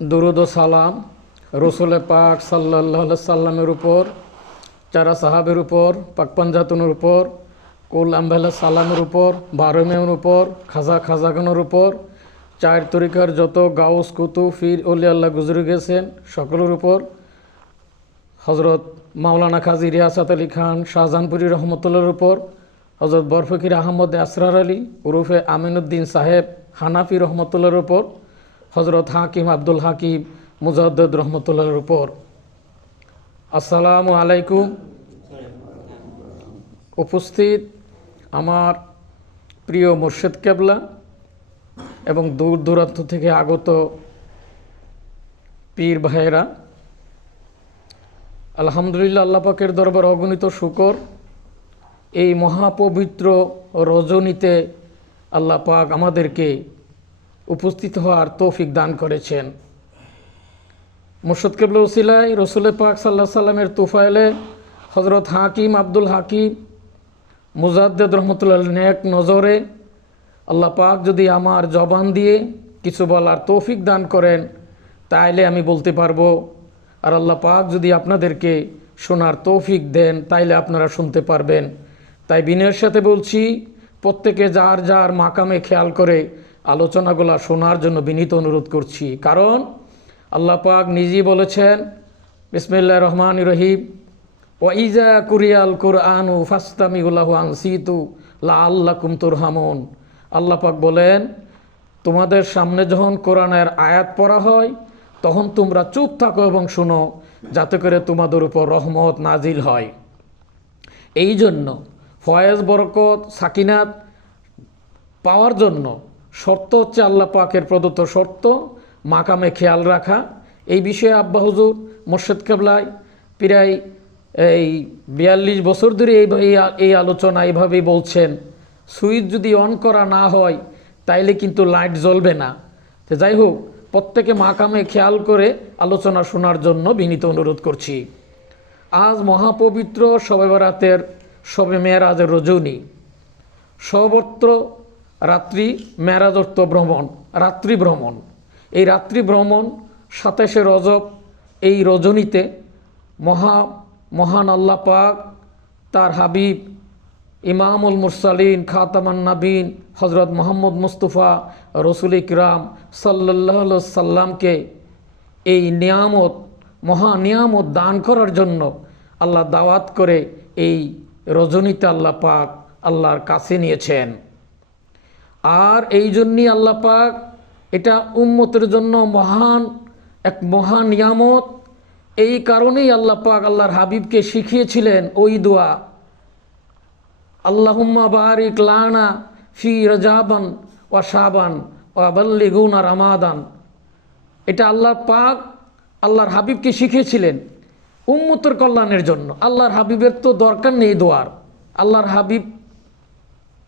দুরুদ ও সালাম রসুল পাক সাল্লাল্লাহু আলাইহি সাল্লামের উপর, যারা সাহাবের উপর, পাক পাঞ্জাতনের উপর, কুল আম্বালা সালামের উপর, বারমের উপর, খাজাগানোর উপর, চার তরিকার যত গাউস কুতুব ফির ওলি আল্লাহ গুজরে গেছেন সকলের উপর, হজরত মাওলানা কাজী রিয়াসাত আলী খান শাহজাহানপুরি রহমতুল্লাহর উপর, হজরত বরফকির আহমদ আসরার আলী উরুফে আমিনুদ্দিন সাহেব হানাফি রহমতুল্লাহর উপর, হজরত হাকিম আব্দুল হাকিম মুজাদ্দিদ রহমতুল্লাহর উপর। আসসালামু আলাইকুম। উপস্থিত আমার প্রিয় মুর্শিদ কেবলা এবং দূর দূরান্ত থেকে আগত পীর ভাইয়েরা, আলহামদুলিল্লাহ, আল্লাহ পাকের দরবার অগণিত শুকর। এই মহাপবিত্র রজনীতে আল্লাহ পাক আমাদেরকে উপস্থিত হওয়ার তৌফিক দান করেছেন। মুর্শিদ কেবলা উসিলায় রসুল পাক সাল্লাল্লাহু আলাইহি সাল্লামের তুফাইলে হজরত হাকিম আব্দুল হাকিম মুজাদ্দিদ রহমতুল্লাহ নেক নজরে আল্লাহ পাক যদি আমার জবান দিয়ে কিছু বলার তৌফিক দান করেন তাইলে আমি বলতে পারবো, আর আল্লাহ পাক যদি আপনাদেরকে শোনার তৌফিক দেন তাইলে আপনারা শুনতে পারবেন। তাই বিনয়ের সাথে বলছি, প্রত্যেকে যার যার মাকামে খেয়াল করে আলোচনাগুলো শোনার জন্য বিনীত অনুরোধ করছি। কারণ আল্লাহ পাক নিজেই বলেছেন, বিসমিল্লাহির রহমানির রহিম, ওয়াইজা কুরিয়াল কুরআনু ফাস্তামিউ লাহু আনসিতু লাআল্লাকুম তুরহামুন। আল্লাহ পাক বলেন, তোমাদের সামনে যখন কোরআনের আয়াত পড়া হয় তখন তোমরা চুপ থাকো এবং শুনো, যাতে করে তোমাদের উপর রহমত নাজিল হয়। এই জন্য ফয়েজ বরকত সাকিনাত পাওয়ার জন্য শর্ত হচ্ছে আল্লাহ পাকের প্রদত্ত শর্ত মাকামে খেয়াল রাখা। এই বিষয়ে আব্বা হুজুর মুর্শিদ কেবলায় প্রায় 42 বছর ধরে এই আলোচনা এইভাবেই বলছেন। সুইচ যদি অন করা না হয় তাইলে কিন্তু লাইট জ্বলবে না। তো যাই হোক, প্রত্যেকে মাকামে খেয়াল করে আলোচনা শোনার জন্য বিনীত অনুরোধ করছি। আজ মহাপবিত্র শবে বরাতের, শবে মেরাজের রজনী। সর্বত্র রাত্রি, মেরাজ অর্থ ভ্রমণ, রাত্রি ভ্রমণ। এই রাত্রি ভ্রমণ 27শে রজব, এই রজনীতে মহান আল্লাহ পাক তার হাবিব ইমামুল মুরসালিন খাতামান নাবিন হজরত মোহাম্মদ মুস্তফা রসুল ইকরাম সাল্লাল্লাহু আলাইহি সাল্লামকে এই নিয়ামত, মহানিয়ামত দান করার জন্য আল্লাহ দাওয়াত করে এই রজনীতে আল্লাহ পাক আল্লাহর কাছে নিয়েছেন। আর এই জন্যই আল্লাহ পাক এটা উম্মতের জন্য এক মহান নিয়ামত। এই কারণেই আল্লাহ পাক আল্লাহর হাবিবকে শিখিয়েছিলেন ওই দোয়া, আল্লাহুম্মা বারিক লানা ফি রজাবান ওয়া শাবান ওয়া বাল্লিগুনা রামাদান। এটা আল্লাহ পাক আল্লাহর হাবিবকে শিখিয়েছিলেন উম্মতের কল্যাণের জন্য। আল্লাহর হাবিবের তো দরকার নেই দোয়ার। আল্লাহর হাবিব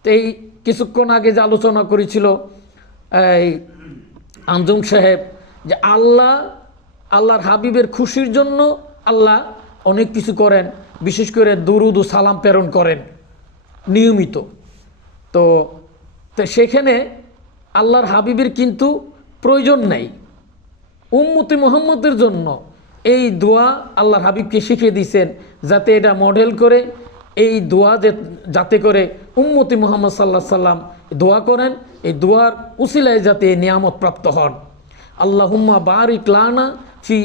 এই কিছুক্ষণ আগে যে আলোচনা করেছিল এই আঞ্জুম সাহেব, যে আল্লাহর হাবিবের খুশির জন্য আল্লাহ অনেক কিছু করেন, বিশেষ করে দুরুদ ও সালাম প্রেরণ করেন নিয়মিত। তো সেখানে আল্লাহর হাবিবের কিন্তু প্রয়োজন নেই। উম্মতি মুহাম্মদের জন্য এই দোয়া আল্লাহর হাবিবকে শিখিয়ে দিয়েছেন, যাতে এটা মডেল করে এই দোয়া যাতে করে উম্মতি মুহাম্মদ সাল্লাল্লাহু আলাইহি সাল্লাম দোয়া করেন, এই দোয়ার উসিলায় যাতে নিয়ামত প্রাপ্ত হন। আল্লাহুম্মা বারিক লানা ফি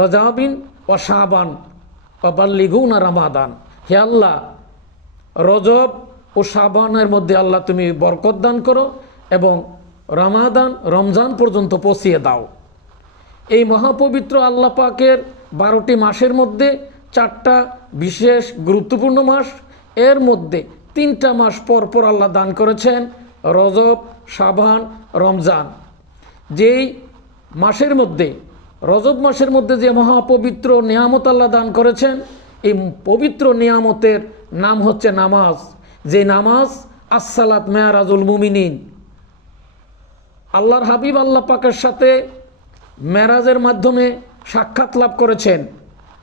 রজাবিন ওয়া শাবান ওয়া বাল্লিগুনা রামাদান। হে আল্লাহ, রজব ও শাবানের মধ্যে আল্লাহ তুমি বরকত দান করো এবং রমজান পর্যন্ত পৌঁছিয়ে দাও। এই মহাপবিত্র আল্লাহ পাকের 12টি মাসের মধ্যে 4টা বিশেষ গুরুত্বপূর্ণ মাস, এর মধ্যে 3টা মাস পর পর আল্লাহ দান করেছেন রজব, শাবান, রমজান। যেই মাসের মধ্যে, রজব মাসের মধ্যে যে মহাপবিত্র নিয়ামত আল্লাহ দান করেছেন, এই পবিত্র নিয়ামতের নাম হচ্ছে নামাজ। যে নামাজ আসসালাত মেরাজুল মুমিনিন। আল্লাহর হাবিব আল্লাহ পাকের সাথে মেরাজের মাধ্যমে সাক্ষাৎ লাভ করেছেন,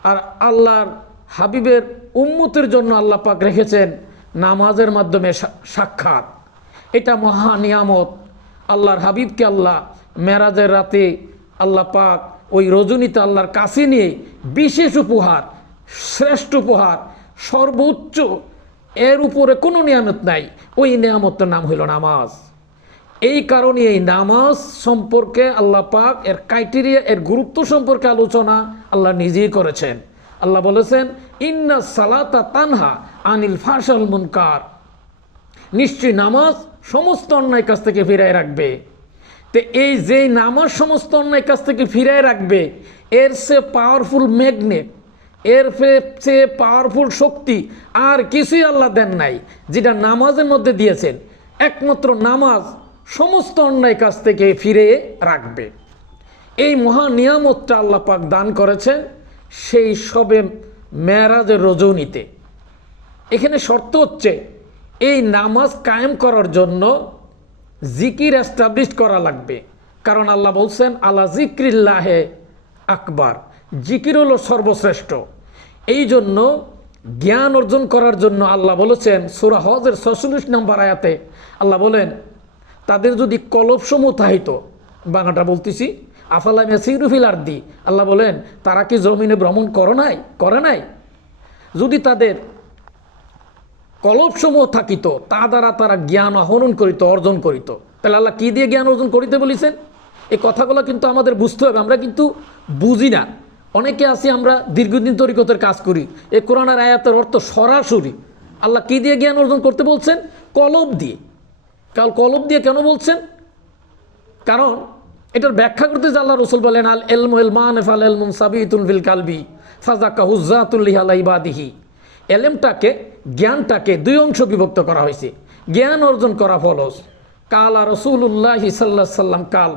আর আল্লাহর হাবিবের উম্মতের জন্য আল্লাহ পাক রেখেছেন নামাজের মাধ্যমে সাক্ষাৎ। এটা মহা নিয়ামত। আল্লাহর হাবিবকে আল্লাহ মেরাজের রাতে আল্লাহ পাক ওই রজনীতে আল্লাহর কাছে নিয়ে বিশেষ উপহার, শ্রেষ্ঠ উপহার, সর্বোচ্চ, এর উপরে কোনো নিয়ামত নাই, ওই নিয়ামতের নাম হইল নামাজ। এই কারণে এই নামাজ সম্পর্কে আল্লাহ পাক এর ক্রাইটেরিয়া, এর গুরুত্ব সম্পর্কে আলোচনা আল্লাহ নিজেই করেছেন। আল্লাহ বলেছেন, ইন্না সালাতা তানহা আনিল ফাহশাল মুনকার, নিশ্চয়ই নামাজ সমস্ত অন্যায় কাছ থেকে ফিরায় রাখবে। তো এই যে নামাজ সমস্ত অন্যায় কাছ থেকে ফিরায় রাখবে, এর সে পাওয়ারফুল ম্যাগনেট, এর চেয়ে পাওয়ারফুল শক্তি আর কিছুই আল্লাহ দেন নাই, যেটা নামাজের মধ্যে দিয়েছেন। একমাত্র নামাজ সমস্ত অন্যায় কাছ থেকে ফিরে রাখবে। এই মহা নিয়ামতটা আল্লাহ পাক দান করেছেন সেই সবে মেরাজের রজনীতে। এখানে শর্ত হচ্ছে, এই নামাজ কায়েম করার জন্য জিকির এস্টাবলিশ করা লাগবে। কারণ আল্লাহ বলছেন, আলা জিক্রিল্লাহে আকবার, জিকির হলো সর্বশ্রেষ্ঠ। এই জন্য জ্ঞান অর্জন করার জন্য আল্লাহ বলেছেন সূরা হজের 46 নম্বর আয়াতে, আল্লাহ বলেন, তাদের যদি কলবসমূহ থাহিত, বাংলাটা বলতেছি, আফালাম ইয়াসিরু ফিল আরদি, আল্লাহ বলেন তারা কি জমিনে ভ্রমণ করে নাই? যদি তাদের কলবসমূহ থাকিত, তা দ্বারা তারা জ্ঞান আহরণ করিত, অর্জন করিত। তাহলে আল্লাহ কী দিয়ে জ্ঞান অর্জন করিতে বলেছেন? এই কথাগুলো কিন্তু আমাদের বুঝতে হবে। আমরা কিন্তু বুঝি না। অনেকে আছি আমরা দীর্ঘদিন তরিকতের কাজ করি, এই কোরআনের আয়াতের অর্থ সরাসরি আল্লাহ কী দিয়ে জ্ঞান অর্জন করতে বলছেন? কলব দিয়ে। কলব দিয়ে কেন বলছেন? কারণ এটার ব্যাখ্যা করতে যে আল্লাহ রসুল বলেন, আল এলমু ইলমান ফাল এলমুন সাবিতুন ফিল কালবি ফাযাকা হুজ্জাতুল্লিহি আলা ইবাদিহি। এলেমটাকে, জ্ঞানটাকে দুই অংশ বিভক্ত করা হয়েছে। জ্ঞান অর্জন করা ফরজ। কালা রাসূলুল্লাহি সাল্লাল্লাহু আলাইহি সাল্লাম কাল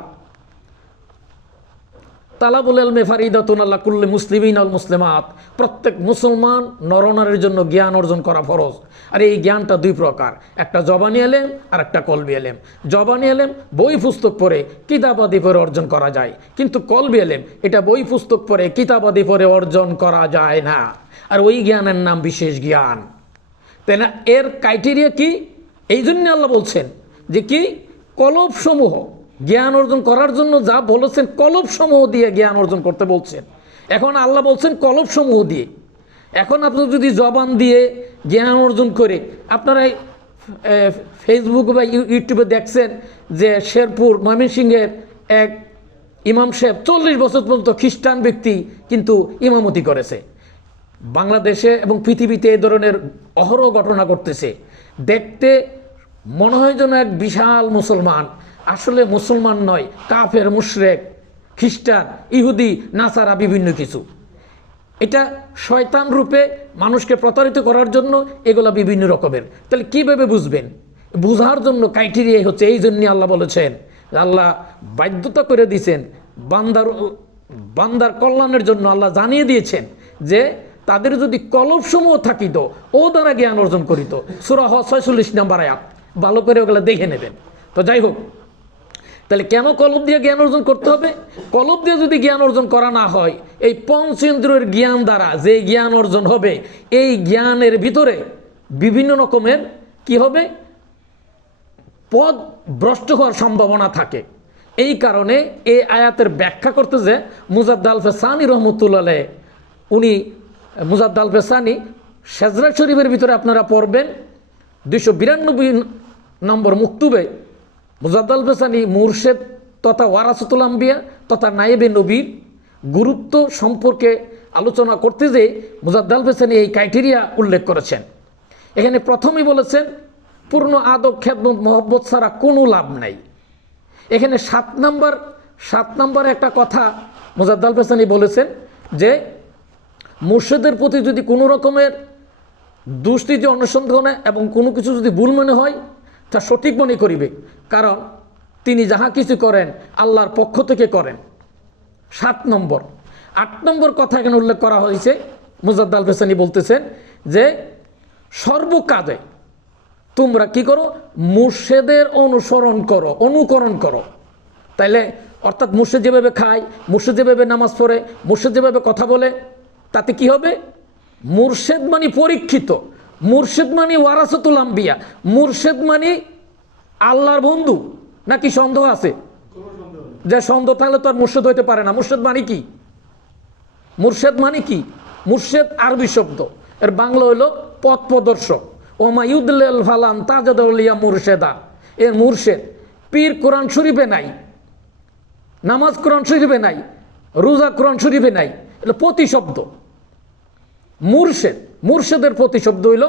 তালাবুল ইলমি ফারিদাতুন আলা কুল্লি মুসলিমিন আল মুসলিমাত, প্রত্যেক মুসলমান নরনারীর জন্য জ্ঞান অর্জন করা ফরজ। আর এই জ্ঞানটা দুই প্রকার, একটা জবানি এলেম আর একটা কলবি এলেম। জবানি এলেম বই পুস্তক পড়ে, কিতাবাদি পড়ে অর্জন করা যায়, কিন্তু কলবি এলেম এটা বই পুস্তক পড়ে, কিতাবাদি পড়ে অর্জন করা যায় না। আর ওই জ্ঞানের নাম বিশেষ জ্ঞান, তাই না? এর ক্রাইটেরিয়া কি? এই জন্য আল্লাহ বলছেন যে কি, কলবসমূহ জ্ঞান অর্জন করার জন্য যা বলেছেন, কলবসমূহ দিয়ে জ্ঞান অর্জন করতে বলছেন। এখন আল্লাহ বলছেন কলবসমূহ দিয়ে। এখন আপনি যদি জবান দিয়ে জ্ঞান অর্জন করে, আপনারা ফেসবুক বা ইউটিউবে দেখছেন যে শেরপুর ময়মনসিংহের এক ইমাম সাহেব 40 বছর পর্যন্ত খ্রিস্টান ব্যক্তি কিন্তু ইমামতি করেছে। বাংলাদেশে এবং পৃথিবীতে এই ধরনের অহরহ ঘটনা ঘটতেছে। দেখতে মনে হয় যেন এক বিশাল মুসলমান, আসলে মুসলমান নয়, কাফের, মুশরিক, খ্রিস্টান, ইহুদি, নাসারা, বিভিন্ন কিছু। এটা শয়তান রূপে মানুষকে প্রতারিত করার জন্য এগুলা বিভিন্ন রকমের। তাহলে কীভাবে বুঝবেন? বুঝার জন্য ক্রাইটেরিয়া হচ্ছে, এই জন্যই আল্লাহ বলেছেন, আল্লাহ বাধ্যতা করে দিয়েছেন, বান্দার কল্যাণের জন্য আল্লাহ জানিয়ে দিয়েছেন যে তাদের যদি কলবসমূহ থাকিত, ও দ্বারা জ্ঞান অর্জন করিত। সূরা হজ 46 নম্বর আয়াত, ভালো করে ওগুলো দেখে নেবেন। তো যাই হোক, তাহলে কেন কলব দিয়ে জ্ঞান অর্জন করতে হবে? কলব দিয়ে যদি জ্ঞান অর্জন করা না হয়, এই পঞ্চেন্দ্রিয়ের জ্ঞান দ্বারা যে জ্ঞান অর্জন হবে, এই জ্ঞানের ভিতরে বিভিন্ন রকমের কি হবে, পদ ভ্রষ্ট হওয়ার সম্ভাবনা থাকে। এই কারণে এই আয়াতের ব্যাখ্যা করতে যে মুজাদ্দ আল ফেসানি রহমতুল্লাহ আলাইহি, উনি মুজাদ্দ আল ফেসানি সেজরা শরীফের ভিতরে আপনারা পড়বেন 292 নম্বর মুক্তুবে মুজাদ্দ আল ফেসানি মুরশেদ তথা ওয়ারাসাতুল আম্বিয়া তথা নায়েবে নবীর গুরুত্ব সম্পর্কে আলোচনা করতে যে মুজাদ্দ আল ফেসানি এই ক্রাইটেরিয়া উল্লেখ করেছেন। এখানে প্রথমেই বলেছেন, পূর্ণ আদব, খেদমত, মহব্বত ছাড়া কোনো লাভ নাই। এখানে 7 নম্বর একটা কথা মুজাদ্দ আল ফেসানি বলেছেন যে মুর্শিদের প্রতি যদি কোনো রকমের দুষ্কৃতি অনুসন্ধানে এবং কোনো কিছু যদি ভুল মনে হয়, তা সঠিক মনে করিবে, কারণ তিনি যাহা কিছু করেন আল্লাহর পক্ষ থেকে করেন। 7 নম্বর। 8 নম্বর কথা এখানে উল্লেখ করা হয়েছে, মুজাদ্দ আল ফেসানি বলতেছেন যে সর্বকাজে তোমরা কি করো, মুর্শিদের অনুকরণ করো। তাইলে অর্থাৎ মুর্শিদ যেভাবে খায়, মুর্শিদ যেভাবে নামাজ পড়ে, মুর্শিদ যেভাবে কথা বলে, তাতে কি হবে? মুর্শিদ মানে পরীক্ষিত, মুর্শিদ মানে ওয়ারাসাতুল আম্বিয়া, মুর্শিদ মানে আল্লাহর বন্ধু, নাকি সন্দেহ আছে? যে সে অন্ধ থাকলে তো আর মুর্শেদ হইতে পারে না। মুর্শেদ মানে কি? মুর্শেদ মানে কি? মুর্শেদ আরবি শব্দ, এর বাংলা হইল পথ প্রদর্শক। ওমা ইউদুল ফালান তাজাদুলিয়া মুর্শেদা, এর মুর্শেদ। পীর কোরআন শরীফে নাই, নামাজ কোরআন শরীফে নাই, রোজা কোরআন শরীফে নাই, এটা প্রতিশব্দ। মুর্শেদ, মুর্শেদের প্রতিশব্দ হইল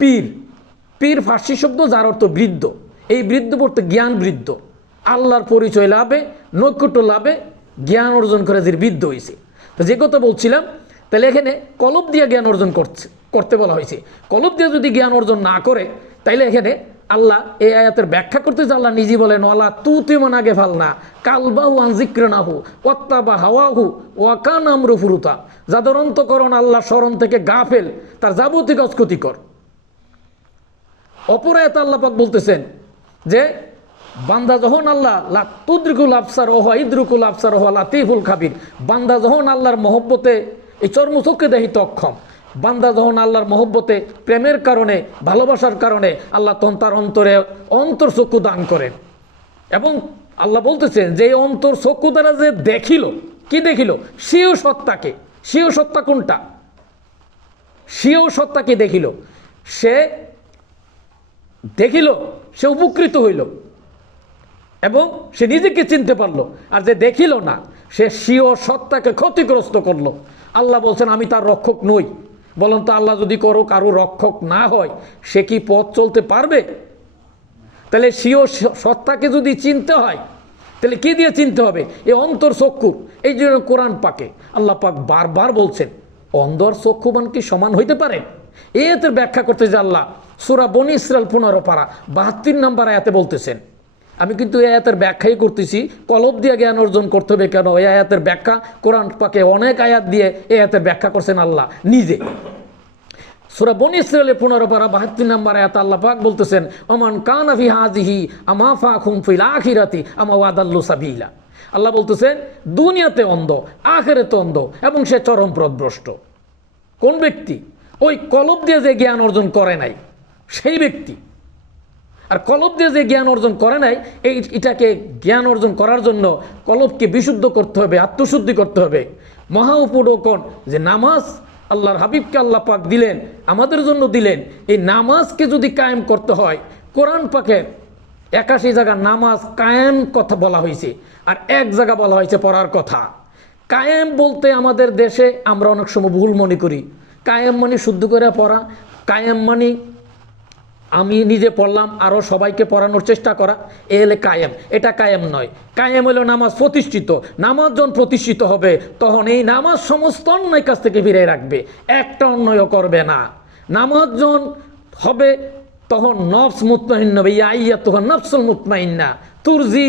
পীর। পীর ফার্সি শব্দ, যার অর্থ বৃদ্ধ। এই বৃদ্ধ পড়তে জ্ঞান বৃদ্ধ, আল্লাহর পরিচয় লাভে, নৈকট্য লাভে জ্ঞান অর্জন করে যে বৃদ্ধ হয়েছে। তো যে কথা বলছিলাম, তাহলে এখানে কলব দিয়ে জ্ঞান অর্জন করতে বলা হয়েছে। কলব দিয়ে যদি জ্ঞান অর্জন না করে, তাইলে এখানে আল্লাহ এই আয়াতের ব্যাখ্যা করতে যে আল্লাহ নিজে বলেন ওয়ালা তুতিমান আগে ফালনা কালবাহু আন যিকরিনাহু ওয়াত্তাবা হাওয়াহু ওয়া কানা আমরু ফুরুতা, যাদের অন্তঃকরণ আল্লাহ স্মরণ থেকে গাফেল, তার যাবতীয় কাজ ক্ষতিকর। অপর আয়াতে আল্লাহ পাক বলতেছেন যে বান্দা যখন আল্লাহ লা তুদরিকুল আবসার ওয়া ইদরিকুল আবসার ওয়া লাতিফুল খাবির, বান্দা যখন আল্লাহর মহব্বতে, এই চর্মচক্ষে দেখিতে অক্ষম, বান্দা যখন আল্লাহর মহব্বতে, প্রেমের কারণে, ভালোবাসার কারণে আল্লাহ তখন তার অন্তরে অন্তর্চক্ষু দান করেন। এবং আল্লাহ বলতেছেন যে এই অন্তর্চক্ষু দ্বারা যে দেখিল, কি দেখিল? সেও সত্তাকে। সেও সত্তা কোনটা? সেও সত্তাকে দেখিল। সে দেখিল, সে উপকৃত হইল এবং সে নিজেকে চিনতে পারলো। আর যে দেখিল না, সে স্বীয় সত্তাকে ক্ষতিগ্রস্ত করলো। আল্লাহ বলছেন আমি তার রক্ষক নই। বলেন তো, আল্লাহ যদি কারো রক্ষক না হয়, সে কি পথ চলতে পারবে? তাহলে স্বীয় সত্তাকে যদি চিনতে হয়, তাহলে কি দিয়ে চিনতে হবে? এই অন্তর চক্ষু। এই জন্য কোরআন পাকে আল্লাহ পাক বারবার বলছেন অন্ধর চক্ষুবান কি সমান হইতে পারে? এর ব্যাখ্যা করতে যে আল্লাহ সূরা বনী ইসরাইল 15 পারা 72 নম্বর আয়াতে বলতেছেন। আমি কিন্তু এই আয়াতের ব্যাখ্যাই করতেছি, কলব দিয়ে জ্ঞান অর্জন করতে হবে কেন। এই আয়াতের ব্যাখ্যা কোরআন পাকে অনেক আয়াত দিয়ে এই আয়াতের ব্যাখ্যা করছেন আল্লাহ নিজে। সূরা বনী ইসরাইলের 15 পারা 72 নম্বর আয়াত আল্লাহ পাক বলতেছেন ওমান কানা ফি হাযিহি আমা ফাকুম ফিল আখিরাতি আমা ওয়াদাল্লু সাবিলা। আল্লাহ বলতেছেন দুনিয়াতে অন্ধ, আখিরাতে অন্ধ এবং সে চরম পথভ্রষ্ট। কোন ব্যক্তি? ওই কলব দিয়ে যে জ্ঞান অর্জন করে নাই সেই ব্যক্তি। আর কলব দিয়ে যে জ্ঞান অর্জন করে নাই, এটাকে জ্ঞান অর্জন করার জন্য কলবকে বিশুদ্ধ করতে হবে, আত্মশুদ্ধি করতে হবে। মহা উপঢৌকন যে নামাজ আল্লাহর হাবিবকে আল্লাহ পাক দিলেন, আমাদের জন্য দিলেন। এই নামাজকে যদি কায়েম করতে হয়, কোরআন পাকের 81 জায়গা নামাজ কায়েম কথা বলা হয়েছে, আর এক জায়গা বলা হয়েছে পড়ার কথা। কায়েম বলতে আমাদের দেশে আমরা অনেক সময় ভুল মনে করি। কায়েম মানে শুদ্ধ করে পড়া, কায়েম মানে আমি নিজে পড়লাম আরও সবাইকে পড়ানোর চেষ্টা করা, এ হলে কায়েম। এটা কায়েম নয়। কায়েম হলো নামাজ প্রতিষ্ঠিত। নামাজ যখন প্রতিষ্ঠিত হবে, তখন এই নামাজ সমস্ত অন্যায় কাছ থেকে ফিরে রাখবে, একটা অন্যায়ও করবে না। নামাজ যখন হবে, তখন নফস মুতমাইন্না হবে। ইয়া তখন নফসুল মুতমাইন্না তুরজি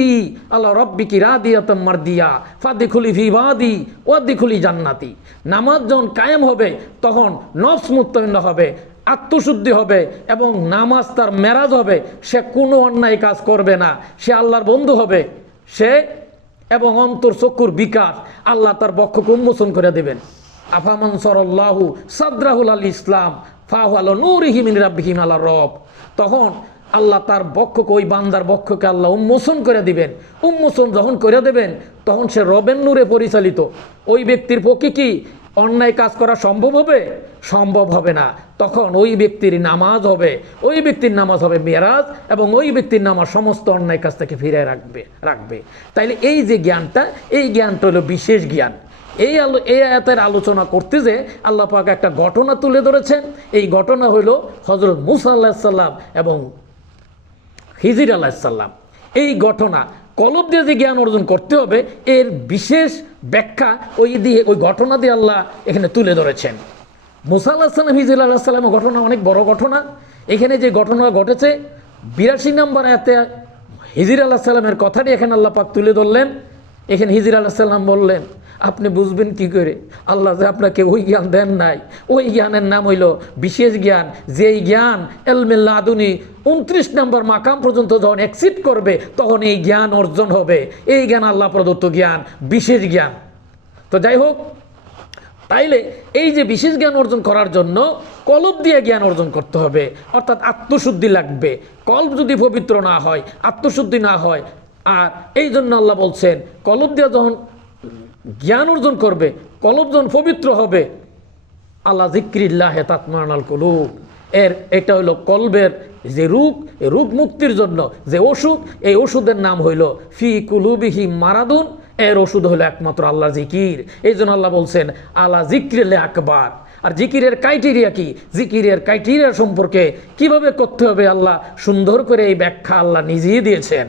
আল্লাহ রব্বিকি রাদিয়াতাম মারদিয়া ফাদিখুলি ফি বাদি ওয়াদিখুলি জান্নাতি। নামাজ যখন কায়েম হবে, তখন নফস মুতমাইন্না হবে, আত্মশুদ্ধি হবে এবং নামাজ তার মেরাজ হবে। সে কোনো অন্যায় কাজ করবে না, সে আল্লাহর বন্ধু হবে। সে এবং অন্তর চক্ষুর বিকাশ আল্লাহ তার বক্ষকে উন্মোচন করে দেবেন। আফামান সরাল্লাহু সাদরাহুল আল ইসলাম ফাহু আলা নূরিহি মিন রাব্বিহি আলা রব। তখন আল্লাহ তার বক্ষকে, ওই বান্দার বক্ষকে আল্লাহ উন্মোচন করে দিবেন। উন্মোচন যখন করে দেবেন, তখন সে রবের নূরে পরিচালিত। ওই ব্যক্তির পক্ষে কি অন্যায় কাজ করা সম্ভব হবে? সম্ভব হবে না। তখন ওই ব্যক্তির নামাজ হবে, ওই ব্যক্তির নামাজ হবে মেরাজ, এবং ওই ব্যক্তির নামাজ সমস্ত অন্যায় কাজ থেকে ফিরে রাখবে। তাইলে এই যে জ্ঞানটা, এই জ্ঞানটা হলো বিশেষ জ্ঞান। এই আয়াতের আলোচনা করতে যে আল্লাহ পাক একটা ঘটনা তুলে ধরেছেন। এই ঘটনা হইল হযরত মুসা আলাইহিস সালাম এবং খিজির আলাইহিস সালাম। এই ঘটনা কলব দিয়ে যে জ্ঞান অর্জন করতে হবে, এর বিশেষ ব্যাখ্যা ওই ঘটনা দিয়ে আল্লাহ এখানে তুলে ধরেছেন। মুসা আলাইহিস সালাম, খিজির আলাইহিস সালামের ঘটনা অনেক বড় ঘটনা। এখানে যে ঘটনা ঘটেছে 82 নম্বর আয়াতে খিজির আলাইহিস সালামের কথাটি এখানে আল্লাহ পাক তুলে ধরলেন। এখানে খিজির আলাইহিস সালাম বললেন, আপনি বুঝবেন কি করে? আল্লাহ যে আপনাকে ওই জ্ঞান দেন নাই, ওই জ্ঞানের নাম হইল বিশেষ জ্ঞান। যেই জ্ঞান এলমে লাদুনি 29 নম্বর মাকাম পর্যন্ত যখন এক্সিট করবে, তখন এই জ্ঞান অর্জন হবে। এই জ্ঞান আল্লাহ প্রদত্ত জ্ঞান, বিশেষ জ্ঞান। তো যাই হোক, তাইলে এই যে বিশেষ জ্ঞান অর্জন করার জন্য কলব দিয়ে জ্ঞান অর্জন করতে হবে, অর্থাৎ আত্মশুদ্ধি লাগবে। কলব যদি পবিত্র না হয়, আত্মশুদ্ধি না হয়, আর এই জন্য আল্লাহ বলছেন কলব দিয়ে যখন জ্ঞান অর্জন করবে, কলব যখন পবিত্র হবে, আল্লাহ যিকরিল্লাহে তাতমাইনুল কুলুব, এটা হইল কলবের যে রোগ, এই রোগ মুক্তির জন্য যে ওষুধ, এই ওষুধের নাম হইল ফি কুলুবিহিম মারাদুন, এর ওষুধ হলো একমাত্র আল্লাহ জিকির। এই জন্য আল্লাহ বলছেন আল্লাহ যিকরিল আকবার। আর জিকিরের ক্রাইটেরিয়া কি, জিকিরের ক্রাইটেরিয়া সম্পর্কে কিভাবে করতে হবে আল্লাহ সুন্দর করে এই ব্যাখ্যা আল্লাহ নিজেই দিয়েছেন।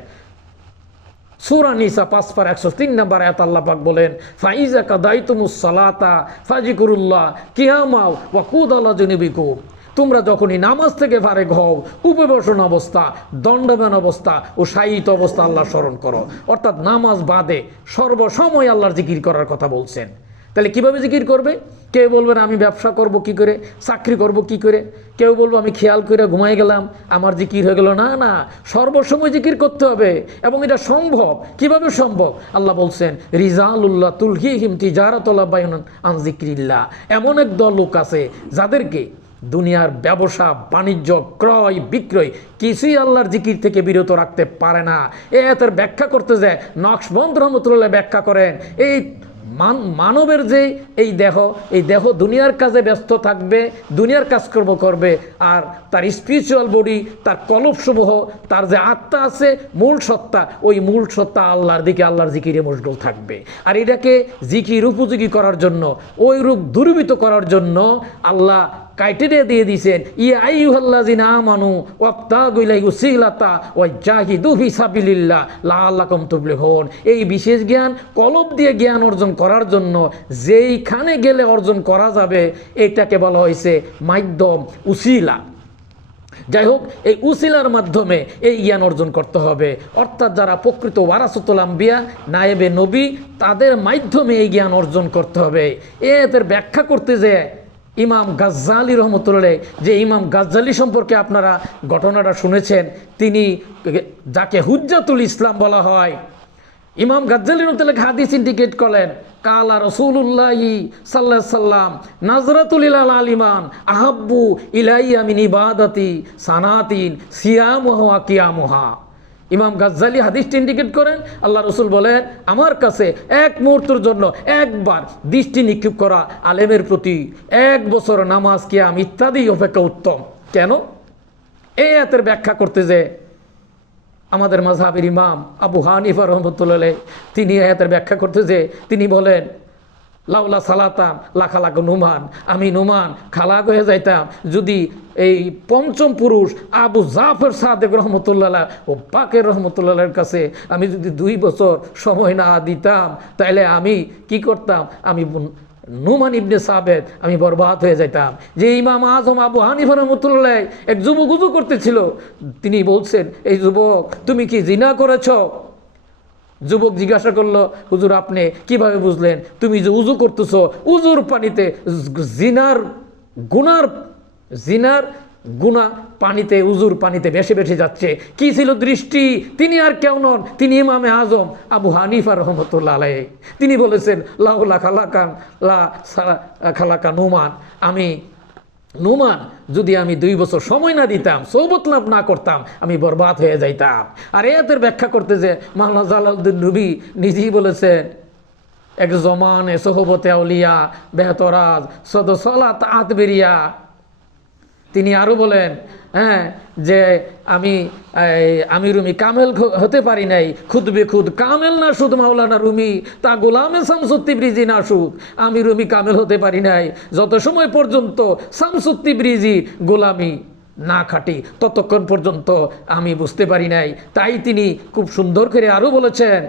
সূরা নিসা 5/103 নম্বর আয়াত আল্লাহ পাক বলেন ফাইজা কাদাইতুমুস সালাতা ফাযকুরুল্লাহ কিয়ামা ওয়া কুদালা জুনুবিকুম, তোমরা যখনই নামাজ থেকে ফারেক হও, উপবেশন অবস্থা, দণ্ডায়মান অবস্থা ও শায়িত অবস্থা আল্লাহ স্মরণ করো। অর্থাৎ নামাজ বাদে সর্বসময় আল্লাহর জিকির করার কথা বলছেন। তাহলে কিভাবে জিকির করবে? কেউ বলবেন আমি ব্যবসা করব কি করে, চাকরি করব কি করে, কেউ বলবো আমি খেয়াল করে ঘুমাই গেলাম আমার জিকির হয়ে গেল। না না, সর্বসময় জিকির করতে হবে এবং এটা সম্ভব। কিভাবে সম্ভব? আল্লাহ বলছেন রিজালুল্লাহ তুলহিহিম তিজারাতুল্লাহ বাইউন আন যিকরিল্লাহ, এমন এক দল লোক আছে যাদেরকে দুনিয়ার ব্যবসা বাণিজ্য ক্রয় বিক্রয় কিছুই আল্লাহর জিকির থেকে বিরত রাখতে পারে না। এর ব্যাখ্যা করতে যায় নকশবন্দ রহমতুল্লাহ ব্যাখ্যা করেন, এই মানবের যে এই দেহ দুনিয়ার কাজে ব্যস্ত থাকবে, দুনিয়ার কাজকর্ম করবে, আর তার স্পিরিচুয়াল বডি, তার কলবসমূহ, তার যে আত্মা আছে মূল সত্তা, ওই মূল সত্তা আল্লাহর দিকে আল্লাহর জিকিরে মশগুল থাকবে। আর এটাকে জিকির উপযোগী করার জন্য, ওই রূপ দূরীভূত করার জন্য আল্লাহ ক্রাইটেরিয়া দিয়ে দিয়েছেন ইয়া আইয়ুহাল্লাযিনা আমানু ওয়াবতাগু ইলাইহি ওয়াসিলাতা ওয়াজাহিদু ফি সাবিলিল্লাহ লাআল্লাকুম তুফলিহুন। এই বিশেষ জ্ঞান কলব দিয়ে জ্ঞান অর্জন করার জন্য যেইখানে গেলে অর্জন করা যাবে এটাকে বলা হয়েছে মাধ্যম, উসিলা। যাই হোক, এই উসিলার মাধ্যমে এই জ্ঞান অর্জন করতে হবে। অর্থাৎ যারা প্রকৃত ওয়ারাসাতুল আম্বিয়া, নায়েবে নবী, তাদের মাধ্যমে এই জ্ঞান অর্জন করতে হবে। এদের ব্যাখ্যা করতে যে ইমাম গাজ্জালি রহমতুল্লাহ, যে ইমাম গাজ্জালি সম্পর্কে আপনারা ঘটনাটা শুনেছেন, তিনি যাকে হুজ্জাতুল ইসলাম বলা হয়, ইমাম গাজ্জালি রহমতুল্লাহ হাদিস ইন্ডিকেট করেন কালা রাসূলুল্লাহি সাল্লাল্লাহু আলাইহি সাল্লাম নাজরাতুল ইলাল আলিমান আহাব্বু ইলাইয়া মিন ইবাদাতি সানাতিন সিয়ামুহা ওয়া কিয়ামুহা। ইমাম গাজ্জালি হাদিসটি ইন্ডিকেট করেন আল্লাহ রসুল বলেন আমার কাছে এক মুহূর্তের জন্য একবার দৃষ্টি নিক্ষেপ করা আলেমের প্রতি 1 বছর নামাজ কিয়াম ইত্যাদি অপেক্ষা উত্তম। কেন? এই আয়াতের ব্যাখ্যা করতে যে আমাদের মাযহাবের ইমাম আবু হানিফা রাহমাতুল্লাহ তিনি আয়াতের ব্যাখ্যা করতে যে তিনি বলেন লাউলা সালাতাম লাখালাক নুমান, আমি নুমান খালাক হয়ে যাইতাম যদি এই পঞ্চম পুরুষ আবু জাফর সাদেক রহমতুল্লাহ ও পাকের রহমতুল্লাহের কাছে আমি যদি 2 বছর সময় না দিতাম, তাহলে আমি কি করতাম? আমি নুমান ইবনে সাবেদ আমি বরবাদ হয়ে যাইতাম। যে ইমাম আজম আবু হানিফা রহমতুল্লাহ এক যুবক উজু করতেছিল, তিনি বলছেন এই যুবক তুমি কি জিনা করেছ? যুবক জিজ্ঞাসা করলো হুজুর আপনি কিভাবে বুঝলেন? তুমি যে উজু করতেছো উজুর পানিতে জিনার গুনাহ পানিতে, উজুর পানিতে ভেসে ভেসে যাচ্ছে। কি ছিল দৃষ্টি? তিনি আর কেউ নন, তিনি ইমামে আজম আবু হানিফা রহমতুল্লাহ আলাইহি। তিনি বলেছেন লাউলা খালাকা নুমান, আমি নুমান যদি আমি 2 বছর সময় না দিতাম, সোহবত লাভ না করতাম, আমি বরবাদ হয়ে যাইতাম। আর এদের ব্যাখ্যা করতে যে মাওলানা জালালউদ্দিন রুমি নিজেই বলেছেন এক জমানে সোহবতে আউলিয়া বেহতরাজ সদ সলাত আতবেরিয়া। তিনি আরও বলেন যে আমি রুমি কামেল হতে পারি নাই, খুদ বেখুদ কামেল না শুধু মাওলানা রুমি তা গোলামে শামসুত তিবরিজি না শুধ। আমি রুমি কামেল হতে পারি নাই যত সময় পর্যন্ত শামসুত তিবরিজি গোলামি না খাটি, ততক্ষণ পর্যন্ত আমি বুঝতে পারি নাই। তাই তিনি খুব সুন্দর করে আরও বলেছেন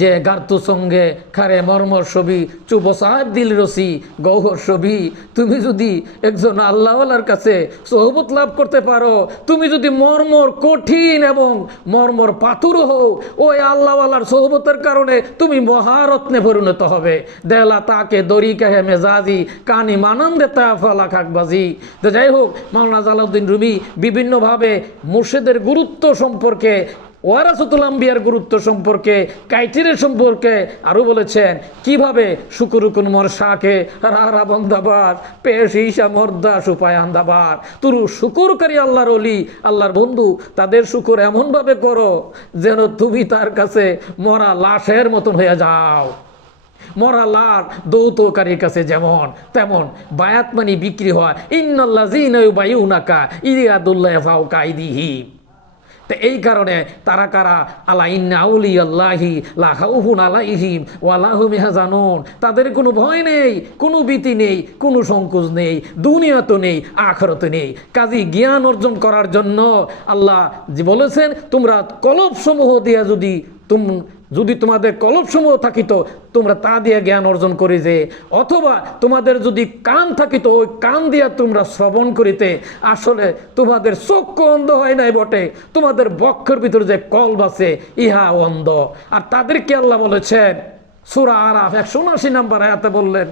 যে গার্তু সঙ্গে খারে মর্মর ছবি চুব সাহেব দিল রসি গৌহর ছবি। তুমি যদি একজন আল্লাহওয়ালার কাছে সোহবত লাভ করতে পারো, তুমি যদি মর্মর কঠিন এবং মর্মর পাথর হও, ওই আল্লাহওয়ালার সোহবতের কারণে তুমি মহারত্নে পরিণত হবে। দেলা তাকে দড়ি কাহে মেজাজি কানি মানান দে তা ফলা খাকবাজি। তো যাই হোক, মাওলানা জালালউদ্দিন রুমি বিভিন্নভাবে মুর্শিদের গুরুত্ব সম্পর্কে ওয়ারাসাতুল আম্বিয়ার গুরুত্ব সম্পর্কে, ক্রাইটেরিয়া সম্পর্কে আরও বলেছেন কিভাবে শুকুরুকুন মর শাকে রারা বন্দাবার পেশ ঈশা মর্দা সুপায় আন্দাবার। তুরু শুকুরকারী আল্লাহর অলি, আল্লাহর বন্ধু, তাদের শুকুর এমনভাবে করো যেন তুমি তার কাছে মরা লাশের মতন হয়ে যাও। মরা লাশ দৌতকারীর কাছে যেমন তেমন। বায়াত মানি বিক্রি হয়। ইন্নাল্লাযীনা ইউবাইউনাকা ইয়াদুল্লাহি ফাওকা আইদিহিম। তো এই কারণে তারা কারা, আলা ইন্না আউলিয়াল্লাহি লা খাউফুন আলাইহিম ওয়া লা হুম ইয়াহজানুন, তাদের কোনো ভয় নেই, কোনো ভীতি নেই, কোনো সংকোচ নেই, দুনিয়াতে নেই, আখিরাতে নেই। কাজী জ্ঞান অর্জন করার জন্য আল্লাহ যে বলেছেন, তোমরা কলবসমূহ দিয়া যদি তোমাদের কলবসমূহ থাকিত তোমরা তা দিয়ে জ্ঞান অর্জন করি যে, অথবা তোমাদের যদি কান থাকিত ওই কান দিয়া তোমরা শ্রবণ করিতে। আসলে তোমাদের চক্ষু অন্ধ হয় নাই বটে, তোমাদের বক্ষের ভিতরে যে কলব আছে ইহা অন্ধ। আর তাদেরকে আল্লাহ বলেছেন সূরা আরাফ 179 নম্বর আয়াতে বললেন,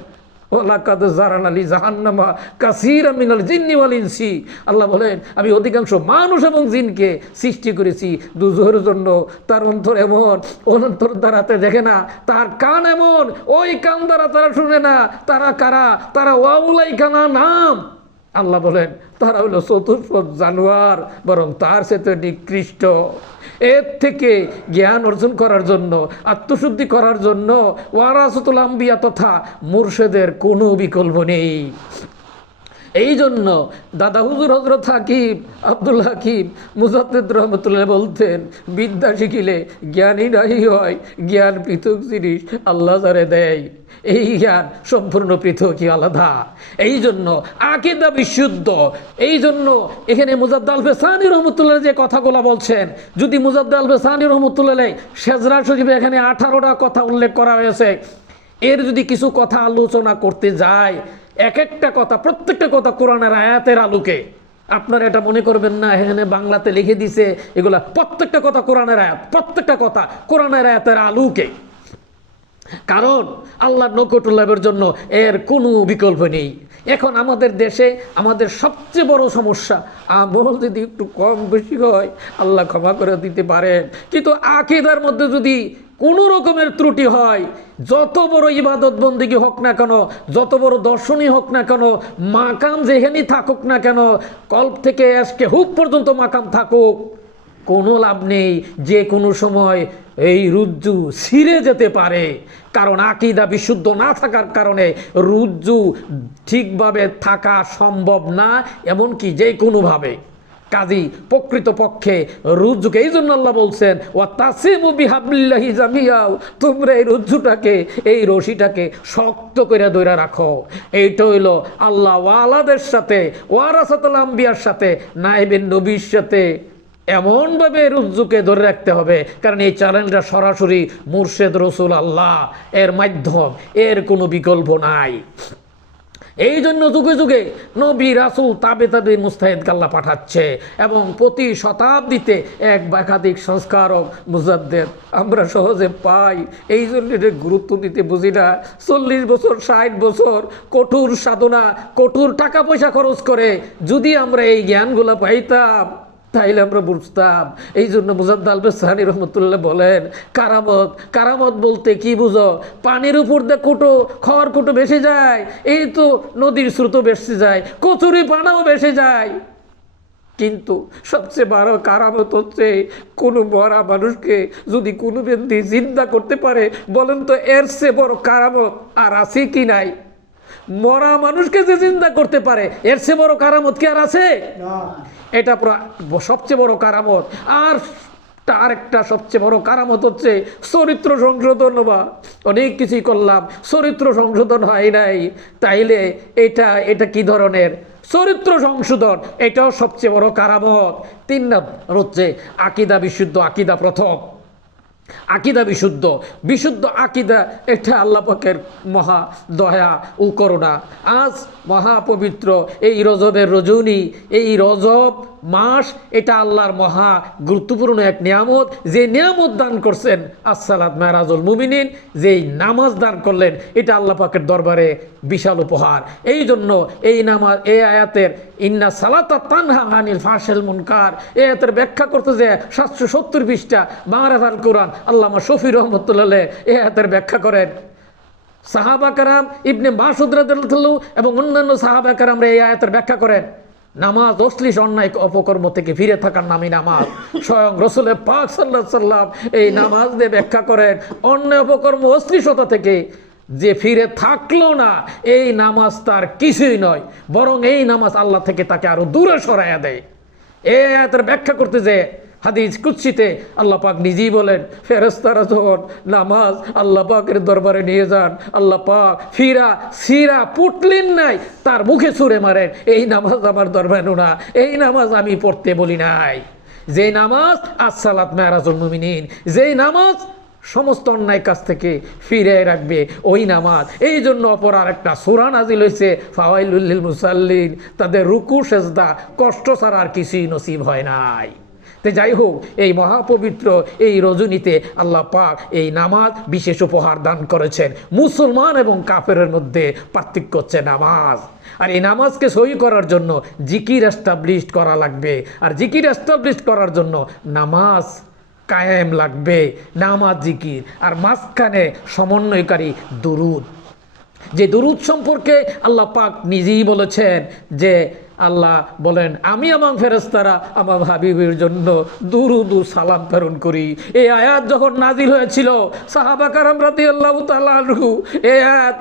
ওয়ালাকাদ জারানা লি জাহান্নামা কাসীরাম মিনাল জিন্নি ওয়াল ইনসি। আল্লাহ বলেন, আমি অধিকাংশ মানুষ এবং জিনকে সৃষ্টি করেছি দুজহের জন্য। তার অন্তর এমন, অন্তর দ্বারাতে দেখে না, তার কান এমন, ওই কান দ্বারা তারা শুনে না। তারা কারা? তারা ওয়াউলাই কানা নাম। আল্লাহ বলেন তারা হলো চতুষ্পদ জানোয়ার, বরং তার সাথে নিকৃষ্ট। এর থেকে জ্ঞান অর্জন করার জন্য, আত্মশুদ্ধি করার জন্য ওয়ারাসাতুল আম্বিয়া তথা মুর্শেদের কোনো বিকল্প নেই। এই জন্য দাদা হুজুর হযরত হাকিম আব্দুল হাকিম মুজাদ্দিদ রহমতুল্লাহ বলতেন, বিদ্যা শিখিলে জ্ঞানী নাই হয়, জ্ঞান পৃথক জিনিস, আল্লাহ যারে দেয় এই জ্ঞান সম্পূর্ণ পৃথক, কি আলাদা। এই জন্য আকীদা বিশুদ্ধ। এই জন্য এখানে মুজাদ্দিদ আল ফেসানি রহমতুল্লাহ যে কথাগুলো বলছেন, যদি মুজাদ্দিদ আল ফেসানি রহমতুল্লাহ সেজরা শরীফে এখানে 18টা কথা উল্লেখ করা হয়েছে, এর যদি কিছু কথা আলোচনা করতে যায়, এক একটা কথা, প্রত্যেকটা কথা কোরআনের আয়াতের আলোকে। আপনারা এটা মনে করবেন না এখানে বাংলাতে লিখে দিছে, এগুলা প্রত্যেকটা কথা কোরআনের আয়াত, প্রত্যেকটা কথা কোরআনের আয়াতের আলোকে। কারণ আল্লাহর নৈকট্য লাভের জন্য এর কোনো বিকল্প নেই। এখন আমাদের দেশে আমাদের সবচেয়ে বড় সমস্যা, আমল যদি একটু কম বেশি হয় আল্লাহ ক্ষমা করে দিতে পারেন, কিন্তু আকীদার মধ্যে যদি কোনো রকমের ত্রুটি হয়, যত বড় ইবাদত বন্দেগী হোক না কেন, যত বড় দর্শনই হোক না কেন, মাকাম যেখানেই থাকুক না কেন, কল্প থেকে আজকে হুক পর্যন্ত মাকাম থাকুক, কোনো লাভ নেই। যে কোনো সময় এই রুজ্জু ছিঁড়ে যেতে পারে, কারণ আকীদা বিশুদ্ধ না থাকার কারণে রুজ্জু ঠিকভাবে থাকা সম্ভব না, এমনকি যে কোনোভাবে। কাজী প্রকৃতপক্ষে রুজ্জুকে, এই জন্য আল্লাহ বলছেন ওয়াতাসিমু বিহাবলিল্লাহি জামিয়াও, তোমরা এই রুজ্জুটাকে, এই রশিটাকে শক্ত করে ধরে রাখো। এইটা হইল আল্লাহ ওয়ালাদের সাথে, ওয়ারাসাতুল আম্বিয়ার সাথে, নায়েবের নবীর সাথে এমনভাবে রুজ্জুকে ধরে রাখতে হবে, কারণ এই চ্যালেঞ্জটা সরাসরি মুর্শেদ রসুল আল্লাহ এর মাধ্যম, এর কোনো বিকল্প নাই। এই জন্য যুগে যুগে নবী রাসূল তাবে মুস্তাহিদকে আল্লাহ পাঠাচ্ছে, এবং প্রতি শতাব্দীতে এক বা একাধিক সংস্কারক মুজাদ্দিদ আমরা সহজে পাই। এই জন্য এটা গুরুত্ব দিতে বুঝি না। 40 বছর 60 বছর কঠোর সাধনা, কঠোর টাকা পয়সা খরচ করে যদি আমরা এই জ্ঞানগুলো পাইতাম তাইলে আমরা বুঝতাম। এই জন্য মুজাদ্দিদ আল ফেসানি রহমতুল্লাহ বলেন, কারামত বলতে কি বুঝো? পানির উপর দিয়ে কুটো, খড় কুটো ভেসে যায়, এই তো নদীর স্রোত ভেসে যায়, কচুরি পানাও ভেসে যায়। কিন্তু সবচেয়ে বড় কারামত হচ্ছে কোনো মরা মানুষকে যদি কোনো ব্যক্তি জিন্দা করতে পারে, বলেন তো এর চেয়ে বড় কারামত আর আছে কি নাই? মরা মানুষকে যে জিন্দা করতে পারে, এর চেয়ে বড় কারামত কি আর আছে? এটা সবচেয়ে বড় কারামত। আর আরেকটা সবচেয়ে বড় কারামত হচ্ছে চরিত্র সংশোধন। বা অনেক কিছুই করলাম, চরিত্র সংশোধন হয় নাই, তাইলে এটা কি ধরনের চরিত্র সংশোধন? এটাও সবচেয়ে বড় কারামত। 3 নম্বর হচ্ছে আকীদা বিশুদ্ধ, আকীদা প্রথম। আকিদা বিশুদ্ধ, বিশুদ্ধ আকিদা, এটা আল্লাহ পাকের মহা দয়া ও করুণা। আজ মহাপবিত্র এই রজবের রজনী, এই রজব মাস, এটা আল্লাহর মহা গুরুত্বপূর্ণ এক নিয়ামত। যে নিয়ামত দান করছেন আসসালাত মেরাজুল মুমিনিন, যেই নামাজ দান করলেন, এটা আল্লাহ পাকের দরবারে বিশাল উপহার। এই জন্য এই নামাজ, এই আয়াতের ইন্না সালাতা তানহা আনিল ফাহশিল মুনকার, এই আয়াতের ব্যাখ্যা করতে যে 770 পৃষ্ঠা মা'রিফাতুল কুরআন, আল্লামা শফি রহমতুল্লাহ এই আয়াতের ব্যাখ্যা করেন। সাহাবা কেরাম, ইবনে মাসউদ রাদিয়াল্লাহু এবং অন্যান্য সাহাবা কেরামরা এই আয়াতের ব্যাখ্যা করেন। নামাজ অশ্লীল অন্যায় অপকর্ম থেকে ফিরে থাকার নামই নামাজ। স্বয়ং রাসূল পাক সাল্লাল্লাহু আলাইহি সাল্লাম এই নামাজ দিয়ে ব্যাখ্যা করেন, অন্যায় অপকর্ম অশ্লীলতা থেকে যে ফিরে থাকলো না, এই নামাজ তার কিছুই নয়, বরং এই নামাজ আল্লাহ থেকে তাকে আরো দূরে সরাইয়া দেয়। এই আয়াতের ব্যাখ্যা করতে যে হাদিস কুদসিতে আল্লাহ পাক নিজেই বলেন, ফেরেশতারা যখন নামাজ আল্লাহ পাকের দরবারে নিয়ে যান, আল্লাহ পাক সিরা পুটলিন নাই তার মুখে ছুঁড়ে মারেন, এই নামাজ আমার দরবারে না, এই নামাজ আমি পড়তে বলি নাই। যে নামাজ আসসালাত মেরাজুল মুমিনিন, যেই নামাজ সমস্ত অন্যায় কাছ থেকে ফিরে রাখবে, ওই নামাজ। এই জন্য অপর আরেকটা সূরা নাজিল হয়েছে, ফাওয়াইলুল লিল মুসাল্লিন, তাদের রুকু সেজদা কষ্ট ছাড়া আর কিছুই নসিব হয় নাই। তো যাই হোক, এই মহাপবিত্র এই রজনীতে আল্লাহ পাক এই নামাজ বিশেষ উপহার দান করেছেন। মুসলমান এবং কাফেরের মধ্যে পার্থক্য হচ্ছে নামাজ। আর এই নামাজকে সহি করার জন্য জিকির এস্টাবলিশ করা লাগবে, আর জিকির এস্টাবলিশ করার জন্য নামাজ কায়েম লাগবে, নামাজ জিকির, আর মাঝখানে সমন্বয়কারী দুরুদ। যে দুরুদ সম্পর্কে আল্লাহ পাক নিজেই বলেছেন যে আল্লাহ বলেন, আমি আমার ফেরেশতারা আমার হাবিবের জন্য দুরুদ ও সালাম প্রেরণ করি। এই আয়াত যখন নাজিল হয়েছিল, সাহাবা কেরাম রাদিয়াল্লাহু তাআলা আনহু, এই আয়াত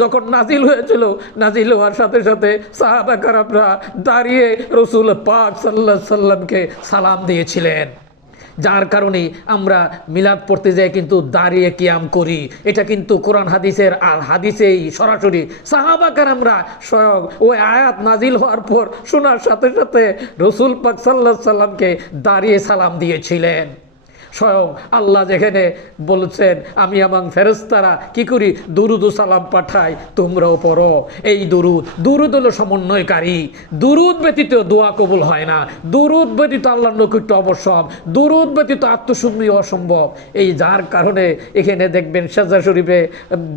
যখন নাজিল হয়েছিল, নাজিল হওয়ার সাথে সাথে সাহাবা কেরামরা দাঁড়িয়ে রাসূল পাক সাল্লাল্লাহু আলাইহি সাল্লামকে সালাম দিয়েছিলেন। যার কারণে আমরা মিলাদ পড়তে যাই কিন্তু দাঁড়িয়ে কিয়াম করি। এটা কিন্তু কোরআন হাদিসের আর হাদিসেই সরাসরি সাহাবা কেরামরা স্বয়ং ওই আয়াত নাজিল হওয়ার পর শোনার সাথে সাথে রাসূল পাক সাল্লাল্লাহু আলাইহি সাল্লামকে দাঁড়িয়ে সালাম দিয়েছিলেন। স্বয়ং আল্লাহ যেখানে বলছেন, আমি আমার ফেরেশতারা কি করি, দুরুদ ও সালাম পাঠাই, তোমরাও পড়ো। এই দুরুদ হলো সমন্বয়কারী। দুরুদ ব্যতীত দোয়া কবুল হয় না, দুরুদ ব্যতীত আল্লাহর নৈকট্য অবসর, দুরুদ ব্যতীত আত্মশুদ্ধি অসম্ভব। এই যার কারণে এখানে দেখবেন সাজদা শরীফে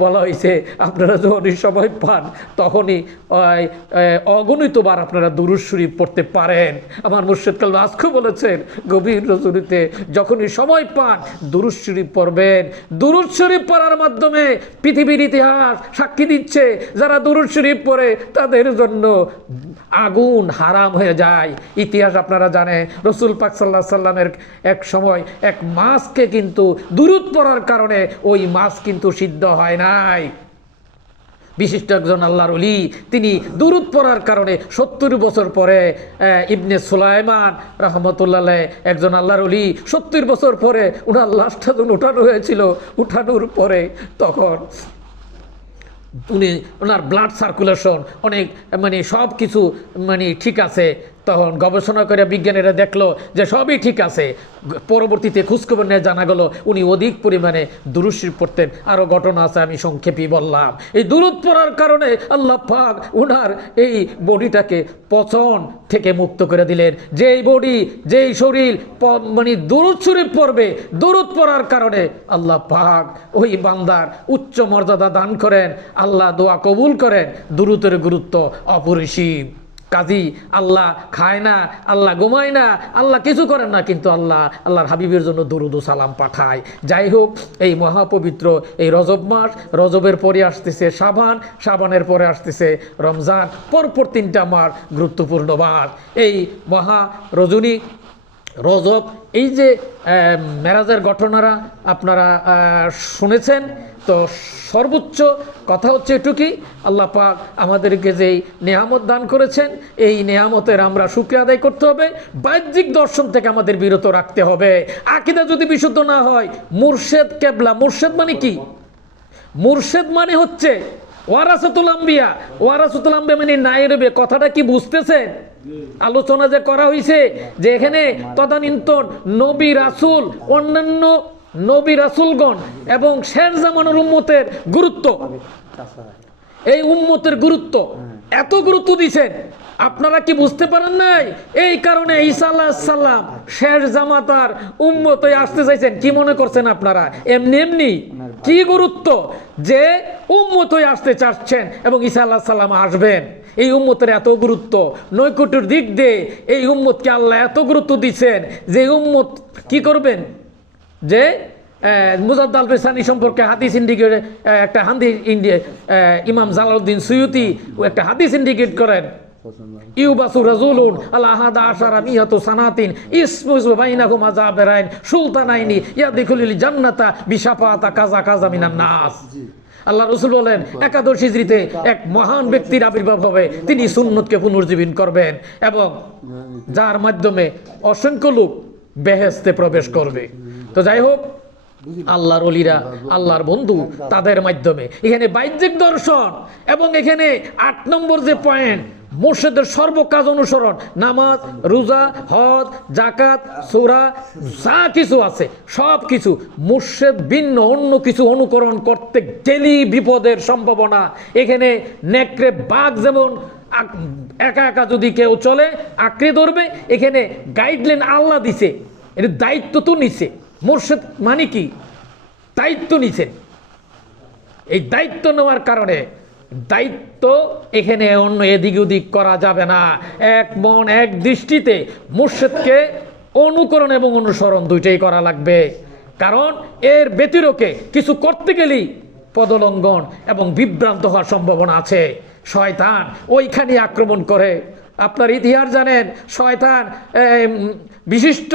বলা হয়েছে, আপনারা যখনই সময় পান তখনই অগণিতবার আপনারা দুরুদ শরীফ পড়তে পারেন। আমার মুর্শিদ কালম আজকে বলেছেন, গভীর রজনীতে যখনই সময় পান দুরুদ শরীফ পড়বেন। দুরুদ শরীফ পড়ার মাধ্যমে পৃথিবীর ইতিহাস সাক্ষী দিচ্ছে, যারা দুরুদ শরীফ পড়ে তাদের জন্য আগুন হারাম হয়ে যায়। ইতিহাস আপনারা জানেন, রাসূল পাক সাল্লাল্লাহু আলাইহি সাল্লামের এক সময় এক মাছকে কিন্তু দুরুদ পড়ার কারণে ওই মাছ কিন্তু সিদ্ধ হয় নাই। বিশিষ্ট একজন আল্লাহর ওলি, তিনি দুরুদ পড়ার কারণে 70 বছর পরে ইবনে সুলাইমান রাহমাতুল্লাহ আলাইহি, একজন আল্লাহর ওলি, 70 বছর পরে ওনার লাশটা যখন উঠানো হয়েছিল, উঠানোর পরে তখন ওনার ব্লাড সার্কুলেশন অনেক সব কিছু ঠিক আছে। তখন গবেষণা করে বিজ্ঞানীরা দেখলো যে সবই ঠিক আছে। পরবর্তীতে খোঁজখবর নিয়ে জানা গেল উনি অধিক পরিমাণে দুরূদ শরীফ পড়তেন। আরও ঘটনা আছে, আমি সংক্ষেপে বললাম। এই দুরূদ পড়ার কারণে আল্লাহ পাক ওনার এই বডিটাকে পচন থেকে মুক্ত করে দিলেন। যেই বডি, যেই শরীর দুরূদ শরীফ পড়বে, দুরূদ পড়ার কারণে আল্লাহ পাক ওই বান্দার উচ্চ মর্যাদা দান করেন, আল্লাহ দোয়া কবুল করেন। দুরূদের গুরুত্ব অপরিসীম। কাজী আল্লাহ খায় না, আল্লাহ ঘুমায় না, আল্লাহ কিছু করেন না, কিন্তু আল্লাহর হাবিবের জন্য দুরুদ ও সালাম পাঠায়। যাই হোক, এই মহাপবিত্র এই রজব মাস, রজবের পরে আসতেছে শাবান, শাবানের পরে আসতেছে রমজান, পরপর 3টা মাস গুরুত্বপূর্ণ মাস। এই মহা রজনী রজব, এই যে মেরাজের ঘটনারা আপনারা শুনেছেন। তো সর্বোচ্চ কথা হচ্ছে এটুকুই, আল্লাহ পাক আমাদেরকে যেই নেয়ামত দান করেছেন, এই নেয়ামতের আমরা শুকরিয়া আদায় করতে হবে। বাহ্যিক দর্শন থেকে আমাদের বিরত রাখতে হবে। আকীদা যদি বিশুদ্ধ না হয়, মুর্শেদ কেবলা, মুর্শেদ মানে কি? মুর্শেদ মানে হচ্ছে ওয়ারাসাতুল আম্বিয়া। ওয়ারাসাতুল আম্বিয়া মানে নায়েবে। কথাটা কি বুঝতেছেন? আলোচনা যে করা হয়েছে যে এখানে তদানীন্তন নবী রাসূল অন্যান্য নবী রাসূলগণ এবং শেষ জামানের উম্মতের গুরুত্ব, এই উম্মতের গুরুত্ব এত গুরুত্ব দিছেন, আপনারা কি বুঝতে পারেন নাই? এই কারণে ঈসা আলাইহিস সালাম শেষ জামাতার উম্মত হয়ে আসতে চাইছেন। কি মনে করছেন আপনারা? এমনি এমনি? কি গুরুত্ব যে উম্মত হয়ে আসতে চাচ্ছেন এবং ঈসা আলাইহিস সালাম আসবেন। এই উম্মতের এত গুরুত্ব, নৈকট্যের দিক দিয়ে এই উম্মতকে আল্লাহ এত গুরুত্ব দিচ্ছেন যে উম্মত কি করবেন, যে মুজাদ্দ আল ফিসানি সম্পর্কে হাদিস ইন্ডিকেট, একটা হাদিস ইমাম জালালউদ্দিন সুয়ুতি একটা হাদিস ইন্ডিকেট করেন, ইউবাসু রাজুলুন আলা আহাদা আশারা মিয়াতু সানাতিন ইসমু বাইনাহুমা জাবেরাইন সুলতানাইনি ইয়াদিখুলুল জান্নাতা বিশাফাআতা কাযা কাযা মিনান নাস। আল্লাহ রাসূল বলেন 11 হিজরিতে এক মহান ব্যক্তির আবির্ভাব হবে, তিনি সুন্নতকে পুনর্জীবন করবেন এবং যার মাধ্যমে অসংখ্য লোক বেহেশতে প্রবেশ করবে। তো যাই হোক, আল্লাহর ওলিরা, আল্লাহর বন্ধু, তাদের মাধ্যমে এখানে বাহ্যিক দর্শন এবং এখানে 8 নম্বর যে পয়েন্ট, মুর্শিদের সর্বকাজ অনুসরণ, নামাজ, রোজা, হজ, যাকাত, সূরা, যা কিছু আছে সব কিছু মুর্শিদ ভিন্ন অন্য কিছু অনুকরণ করতে গেলেই বিপদের সম্ভাবনা। এখানে নেকড়ে বাঘ যেমন একা একা যদি কেউ চলে আঁকড়ে ধরবে, এখানে গাইডলাইন আল্লাহ দিছে, এর দায়িত্ব তো নিছে। মুর্শিদ মানে কি? দায়িত্ব নিছেন। এই দায়িত্ব নেওয়ার কারণে দায়িত্ব এখানে অন্য এদিক ওদিক করা যাবে না। এক মন এক দৃষ্টিতে মুর্শিদকে অনুকরণ এবং অনুসরণ দুইটাই করা লাগবে, কারণ এর ব্যতিরেকে কিছু করতে গেলেই পদলঙ্ঘন এবং বিভ্রান্ত হওয়ার সম্ভাবনা আছে। শয়তান ওইখানে আক্রমণ করে। আপনার ইতিহাস জানেন, শয়তান বিশিষ্ট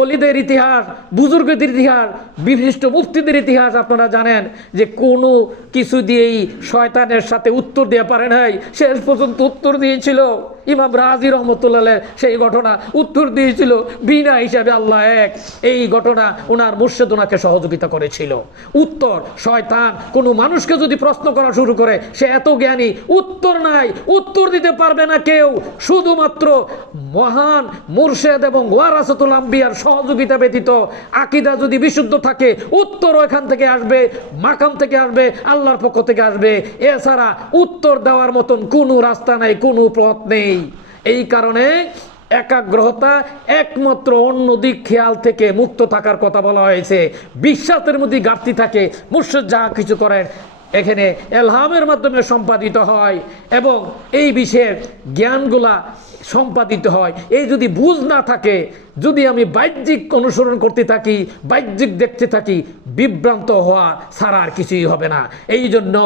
ওলিদের ইতিহাস, বুজুর্গদের ইতিহাস, বিশিষ্ট মুফতিদের ইতিহাস আপনারা জানেন যে কোনো কিছু দিয়েই শয়তানের সাথে উত্তর দিয়ে পারে নাই। শেষ পর্যন্ত উত্তর দিয়েছিল ইমাম রাজি রহমতুল্লাহ, সেই ঘটনা উত্তর দিয়েছিল বিনা হিসাবে আল্লাহ এক। এই ঘটনা ওনার মুর্শিদ ওনাকে সহযোগিতা করেছিল। উত্তর, শয়তান কোনো মানুষকে যদি প্রশ্ন করা শুরু করে, সে এত জ্ঞানী, উত্তর নাই, উত্তর দিতে পারবে না কেউ, শুধুমাত্র মহান মুর্শিদ এবং ওয়ারাসাতুল আম্বিয়ার সহযোগিতা ব্যতীত আকীদা যদি বিশুদ্ধ থাকে, উত্তর ওখান থেকে আসবে, মাকাম থেকে আসবে, আল্লাহর পক্ষ থেকে আসবে। এছাড়া উত্তর দেওয়ার মতন কোনো রাস্তা নাই, কোনো পথ নেই। এই কারণে একাগ্রতা একমাত্র অন্য দিক খেয়াল থেকে মুক্ত থাকার কথা বলা হয়েছে। বিশ্বাসের মধ্যে ঘাটতি থাকে, মুর্শিদ যা কিছু করেন এখানে এলহামের মাধ্যমে সম্পাদিত হয় এবং এই বিষয়ের জ্ঞানগুলা সম্পাদিত হয়। এই যদি বুঝ না থাকে, যদি আমি বাহ্যিক অনুসরণ করতে থাকি, বাহ্যিক দেখতে থাকি, বিভ্রান্ত হওয়া ছাড়া আর কিছুই হবে না। এই জন্য